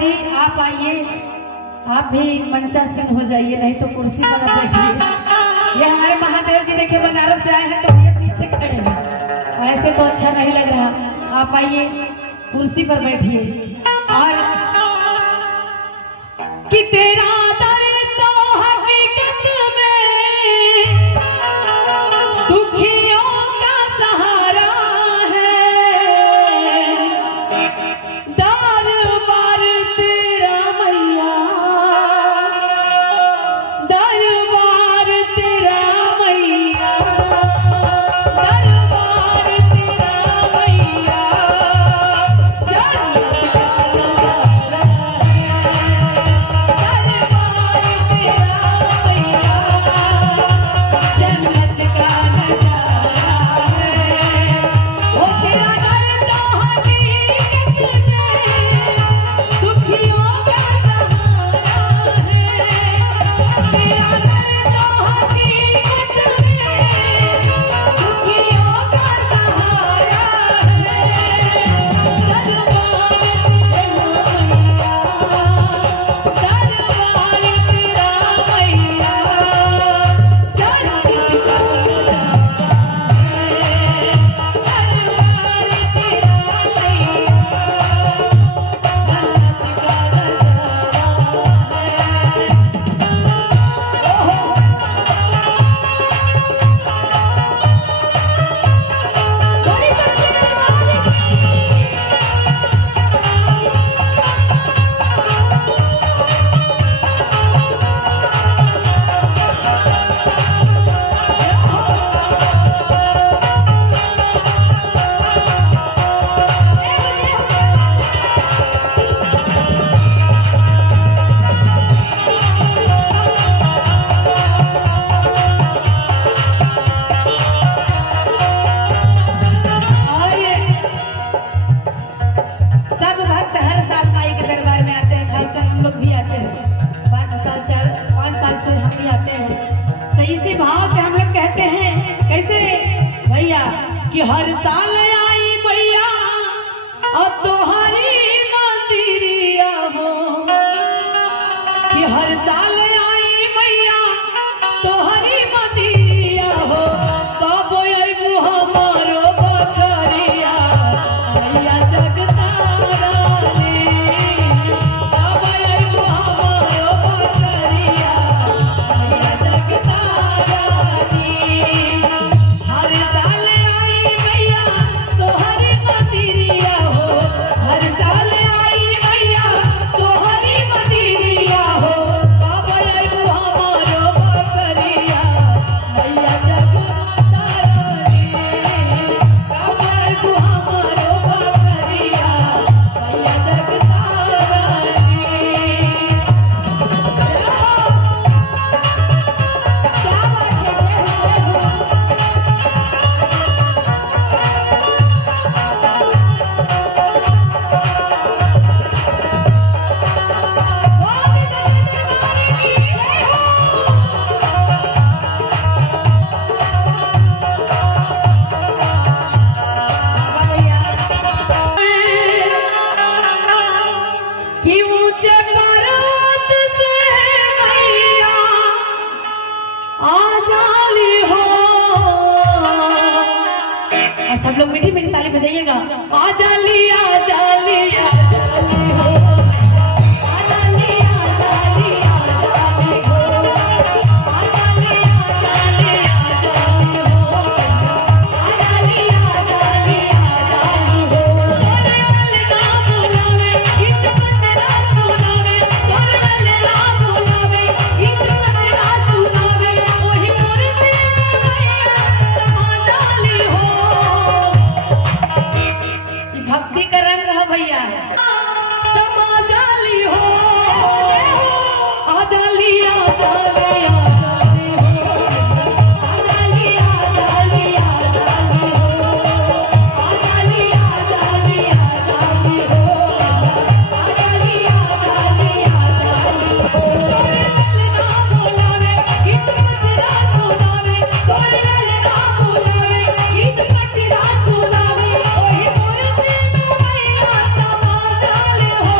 जी आप आइए, आप भी मंचासीन हो जाइए, नहीं तो कुर्सी पर बैठिए। ये हमारे महादेव जी देखिए बनारस से आए हैं तो ये पीछे खड़े हैं, ऐसे तो अच्छा नहीं लग रहा। आप आइए कुर्सी पर बैठिए। और कि तेरा दर तो हकीकत में दुखियों का सहारा है, दरबार तेरा मैया, दरबार तेरा मैया, दरबार तेरा मैया, जन्नत का नजारा है, दरबार तेरा मैया, जन्नत का नजारा है। ओ तेरा दर तो हकीकत में दुखियों का सहारा है, तेरा दर तो हकीकत में दुखियों का सहारा है, दरबार तेरा मैया, दरबार तेरा मैया, जन्नत का नजारा है, दरबार तेरा मैया, जन्नत का सब भक्त हर साल माई के दरबार में आते हैं, खासकर हम लोग भी आते हैं। 5 साल से हम भी आते हैं। तो इसी भाव से हम लोग कहते हैं कैसे भैया कि हर साल आई भैया और तोहरी मंदिरिया हो, कि हर साल आई भैया तोहरी मंदिरिया हो, कब अइबू हमारो बकरिया भैया जगतारानी, कब अइबू हमारो बकरिया भैया जगतारानी। हर साल आई भैया तोहरी मंदिरिया हो, हर साल आई भैया तोहरी मंदिरिया हो, कब अइबू हमारो बकरिया भैया जगतारानी, कब अइबू हमारो बकरिया भैया जगतारानी। क्या बात है, जय हो, जय हो। गोविंद दरबार की जय हो। कि ऊंचे पर्वत से मैया आ जाली हो, और सब लोग मीठी मीठी ताली बजाइएगा। आ जाली आ जाली आ जाली हो, आ जाली आ जाली आ जाली हो, आ जाली आ जाली आ जाली हो, आ जाली आ जाली आ जाली हो। सोने वाले ना बुलावे किस्मत ना सुनावे, सोने वाले ना बुलावे किस्मत ना सुनावे, ओही मूर्ति में मैया समा जाली हो। ये भक्ति का रंग है भैया, समा जाली हो, आ जाली आ जाली आ जाली हो, आ जाली आ जाली आ जाली हो, आ जाली आ जाली आ जाली हो, आ जाली आ जाली आ जाली हो। सोने वाले ना बुलावे किस्मत ना सुनावे, सोने वाले ना बुलावे किस्मत ना सुनावे, ओही मूर्ति में मैया समा जाली हो।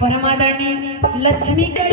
परम आदरणीय लक्ष्मी के